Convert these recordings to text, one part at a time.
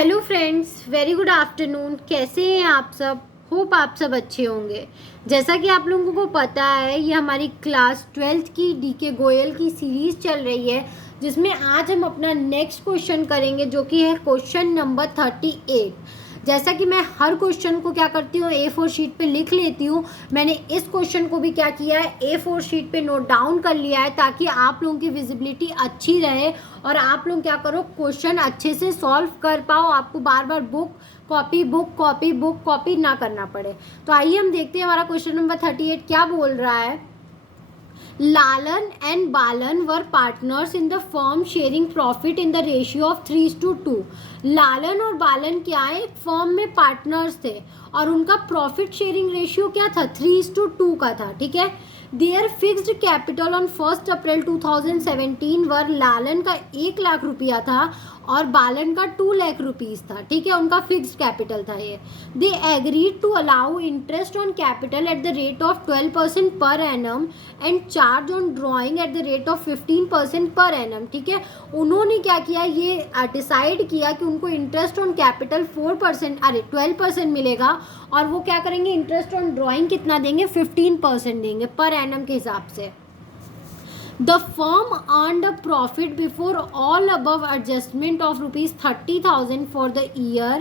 Hello friends, very good afternoon. कैसे हैं आप सब? होप आप सब अच्छे होंगे। जैसा कि आप लोगों को पता है, ये हमारी क्लास 12th की डीके गोयल की सीरीज़ चल रही है, जिसमें आज हम अपना नेक्स्ट क्वेश्चन करेंगे, जो कि है क्वेश्चन नंबर 38। जैसा कि मैं हर क्वेश्चन को क्या करती हूँ, A4 शीट पे लिख लेती हूँ। मैंने इस क्वेश्चन को भी क्या किया है, A4 शीट पे नोट डाउन कर लिया है, ताकि आप लोगों की विजिबिलिटी अच्छी रहे और आप लोग क्या करो, क्वेश्चन अच्छे से सॉल्व कर पाओ, आपको बार बार बुक कॉपी ना करना पड़े। तो आइए हम देखते हैं हमारा क्वेश्चन नंबर 38 क्या बोल रहा है। लालन and Balan were partners in the firm sharing profit in the ratio of 3:2। लालन और बालन क्या है, एक फर्म में पार्टनर्स थे और उनका प्रॉफिट शेयरिंग रेशियो क्या था, 3:2 का था। ठीक है। देयर फिक्स्ड कैपिटल ऑन 1 अप्रैल 2017 वर, लालन का 1 लाख रुपया था और बालन का 2 लाख रुपीज़ था। ठीक है, उनका फिक्स्ड कैपिटल था ये। They agreed to allow interest on capital at the rate of 12% per annum and charge on drawing at the rate of 15% per annum. ठीक है, उन्होंने क्या किया, ये डिसाइड किया कि उनको इंटरेस्ट ऑन कैपिटल 12% मिलेगा और वो क्या करेंगे, इंटरेस्ट ऑन ड्रॉइंग कितना देंगे, 15% देंगे पर एनम के हिसाब से। The firm earned a profit before all above adjustment of rupees 30,000 for the year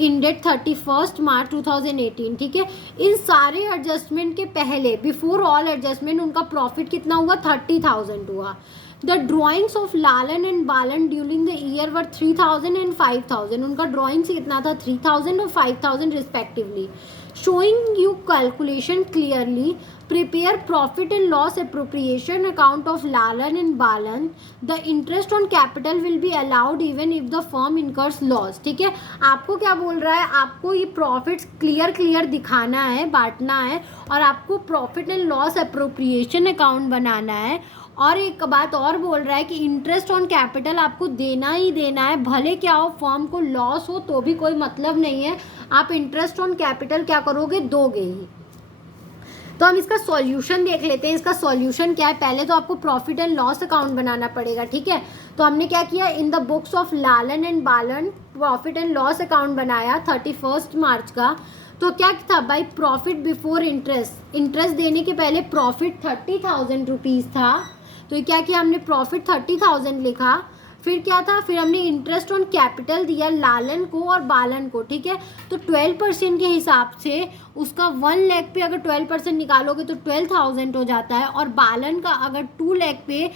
ended 31st March 2018। ठीक है, इन सारे एडजस्टमेंट के पहले, बिफोर ऑल एडजस्टमेंट, उनका प्रॉफिट कितना हुआ, 30,000 हुआ। The drawings of Lalan and Balan during the year were 3,000 and 5,000। उनका ड्रॉइंग्स कितना था, 3,000 और 5,000 respectively. Showing you calculation clearly, prepare profit and loss appropriation account of Lalan and Balan. The interest on capital will be allowed even if the firm incurs loss। ठीक है, आपको क्या बोल रहा है, आपको ये प्रॉफिट्स क्लियर दिखाना है, बांटना है, और आपको profit and loss appropriation account बनाना है। और एक बात और बोल रहा है कि इंटरेस्ट ऑन कैपिटल आपको देना ही देना है, भले क्या हो, फर्म को लॉस हो तो भी कोई मतलब नहीं है, आप इंटरेस्ट ऑन कैपिटल क्या करोगे, दोगे ही। तो हम इसका सॉल्यूशन देख लेते हैं। इसका सॉल्यूशन क्या है, पहले तो आपको प्रॉफिट एंड लॉस अकाउंट बनाना पड़ेगा। ठीक है, तो हमने क्या किया, in the books of Lalan and Balan profit and loss account बनाया 31 मार्च का। तो क्या था भाई, प्रॉफिट बिफोर इंटरेस्ट देने के पहले प्रॉफिट 30,000 रुपीज़ था। तो क्या किया हमने, प्रॉफिट 30,000 लिखा। फिर क्या था, फिर हमने इंटरेस्ट ऑन कैपिटल दिया लालन को और बालन को। ठीक है, तो 12% के हिसाब से उसका 1 लाख पे अगर 12% निकालोगे तो 12,000 हो जाता है, और बालन का अगर 2 लाख पे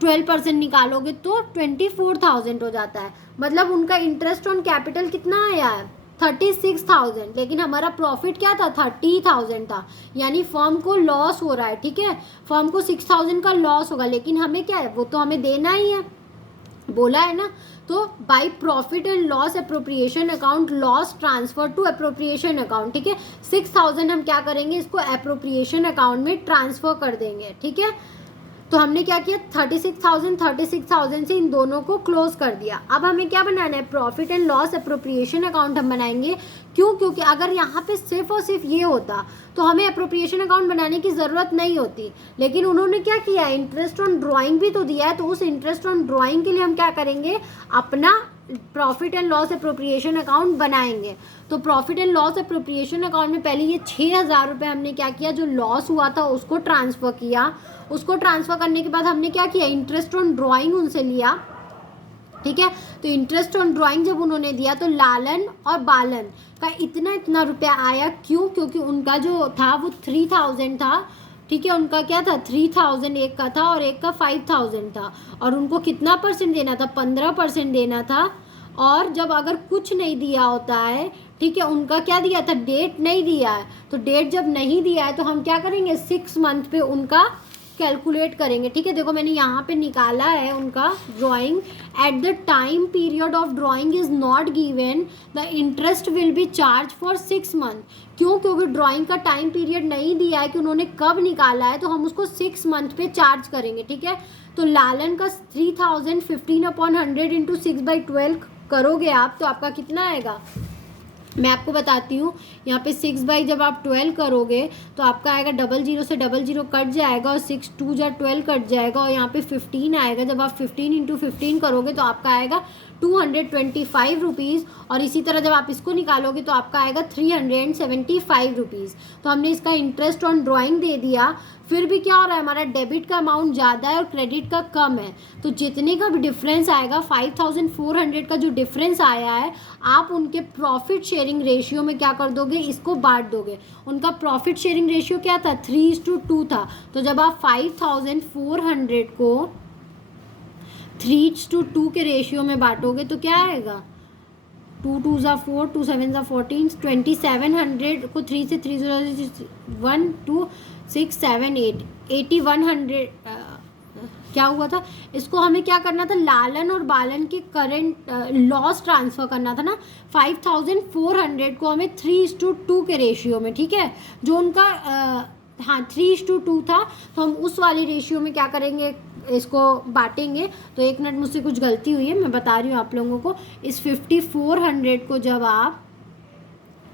12% निकालोगे तो 24,000 हो जाता है। मतलब उनका इंटरेस्ट ऑन कैपिटल कितना आया है, 36,000, लेकिन हमारा प्रॉफिट क्या था, 30,000 था। यानी फर्म को लॉस हो रहा है। ठीक है, फर्म को 6,000 का लॉस होगा, लेकिन हमें क्या है, वो तो हमें देना ही है, बोला है ना। तो by profit and loss appropriation account, loss transfer to appropriation account. ठीक है, 6,000 हम क्या करेंगे, इसको अप्रोप्रिएशन अकाउंट में ट्रांसफर कर देंगे। ठीक है, तो हमने क्या किया, 36,000 से इन दोनों को क्लोज कर दिया। अब हमें क्या बनाना है, profit and loss appropriation account हम बनाएंगे। क्यों, क्योंकि अगर यहाँ पे सिर्फ और सिर्फ ये होता तो हमें अप्रोप्रिएशन अकाउंट बनाने की ज़रूरत नहीं होती, लेकिन उन्होंने क्या किया, इंटरेस्ट ऑन ड्राइंग भी तो दिया है, तो उस इंटरेस्ट ऑन ड्राइंग के लिए हम क्या करेंगे, अपना profit and loss appropriation account बनाएंगे। तो profit and loss appropriation account में पहले ये 6,000 रुपये हमने क्या किया, जो लॉस हुआ था उसको ट्रांसफ़र किया। उसको ट्रांसफ़र करने के बाद हमने क्या किया, इंटरेस्ट ऑन ड्राइंग उनसे लिया। ठीक है, तो इंटरेस्ट ऑन ड्राइंग जब उन्होंने दिया तो लालन और बालन का इतना रुपया आया। क्यों, क्योंकि उनका जो था वो 3,000 था। ठीक है, उनका क्या था, 3,000 एक का था और एक का 5,000 था, और उनको कितना परसेंट देना था, 15% देना था। और जब अगर कुछ नहीं दिया होता है, ठीक है, उनका क्या दिया था, डेट नहीं दिया है, तो डेट जब नहीं दिया है तो हम क्या करेंगे, 6 मंथ पे उनका कैलकुलेट करेंगे। ठीक है, देखो मैंने यहाँ पे निकाला है उनका drawing. At the time period of drawing is not given, the interest will be charge for 6 month. क्यों, क्योंकि ड्राइंग का टाइम पीरियड नहीं दिया है कि उन्होंने कब निकाला है, तो हम उसको 6 मंथ पे चार्ज करेंगे। ठीक है, तो लालन का 3,000 15/100 इंटू 6/12 करोगे आप, तो आपका कितना आएगा, मैं आपको बताती हूँ। यहाँ पे 6 जब आप 12 करोगे तो आपका आएगा 00 से 00 कट जाएगा और 6 2 जा 12 कट जाएगा और यहाँ पे 15 आएगा। जब आप 15 × 15 करोगे तो आपका आएगा 225 रुपीज़, और इसी तरह जब आप इसको निकालोगे तो आपका आएगा 375 रुपीज़। तो हमने इसका इंटरेस्ट ऑन ड्राइंग दे दिया। फिर भी क्या हो रहा है, हमारा डेबिट का अमाउंट ज़्यादा है और क्रेडिट का कम है, तो जितने का भी डिफरेंस आएगा 5400 का जो डिफरेंस आया है, आप उनके प्रॉफिट शेयरिंग रेशियो में क्या कर दोगे, इसको बांट दोगे। उनका प्रॉफिट शेयरिंग रेशियो क्या था, 3:2 था। तो जब आप 5400 को 3:2 के रेशियो में बांटोगे तो क्या आएगा, 2 2 ज़ा 4, 2 7 ज़ा 14, 2700 को 3 से 3 0 1 2 6 7 8 8100 क्या हुआ था, इसको हमें क्या करना था, लालन और बालन के करंट लॉस ट्रांसफ़र करना था ना। 5400 को हमें 3:2 के रेशियो में, ठीक है, जो उनका 3:2 था, तो हम उस वाले रेशियो में क्या करेंगे, इसको बांटेंगे। तो एक मिनट, मुझसे कुछ गलती हुई है, मैं बता रही हूँ आप लोगों को। इस 5400 को जब आप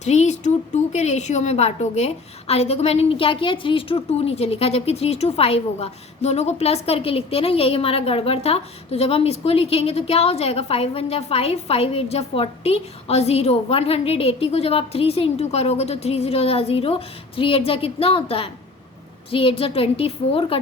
3:2 के रेशियो में बांटोगे, अरे देखो मैंने क्या किया, 3:2 नीचे लिखा, जबकि 3:5 होगा। दोनों को प्लस करके लिखते हैं ना, यही हमारा गड़बड़ था। तो जब हम इसको लिखेंगे तो क्या हो जाएगा, 5 1 जा 5, 5 8 जा 40 और 0, 180 को जब आप 3 से इंटू करोगे तो 3 0 जा 0, 3 8 जा कितना होता है, 3 8 जा 24 का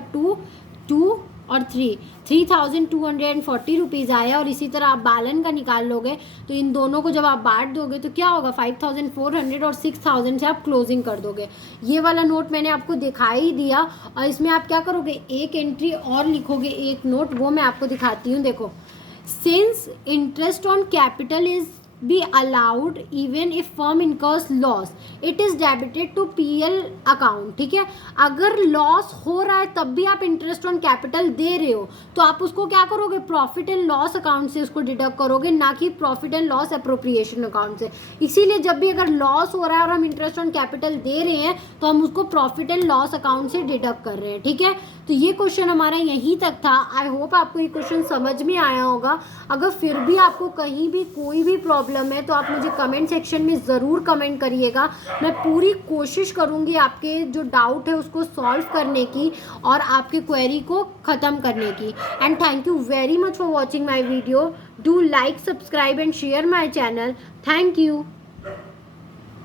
2 और 3240 रुपीज़ आया। और इसी तरह आप बालन का निकाल लोगे, तो इन दोनों को जब आप बांट दोगे तो क्या होगा, 5400 और 6000 से आप क्लोजिंग कर दोगे। ये वाला नोट मैंने आपको दिखा ही दिया, और इसमें आप क्या करोगे, एक एंट्री और लिखोगे, एक नोट, वो मैं आपको दिखाती हूँ। देखो, since interest on capital is be allowed even if firm incurs loss, it is debited to PL account, ठीक है। अगर लॉस हो रहा है तब भी आप इंटरेस्ट ऑन कैपिटल दे रहे हो, तो आप उसको क्या करोगे, प्रॉफिट एंड लॉस अकाउंट से उसको डिडक्ट करोगे, ना कि profit and loss appropriation account से। इसीलिए जब भी अगर लॉस हो रहा है और हम इंटरेस्ट ऑन कैपिटल दे रहे हैं तो हम उसको प्रॉफिट एंड लॉस अकाउंट से डिडक्ट कर रहे हैं, ठीक है। तो ये क्वेश्चन हमारा यहीं तक था। आई होप आपको ये क्वेश्चन समझ में आया होगा। अगर फिर भी आपको कहीं भी कोई भी प्रॉब्लम है तो आप मुझे कमेंट सेक्शन में ज़रूर कमेंट करिएगा। मैं पूरी कोशिश करूँगी आपके जो डाउट है उसको सॉल्व करने की और आपके क्वेरी को ख़त्म करने की। And thank you very much for watching my video. Do like, subscribe and share my channel. Thank you.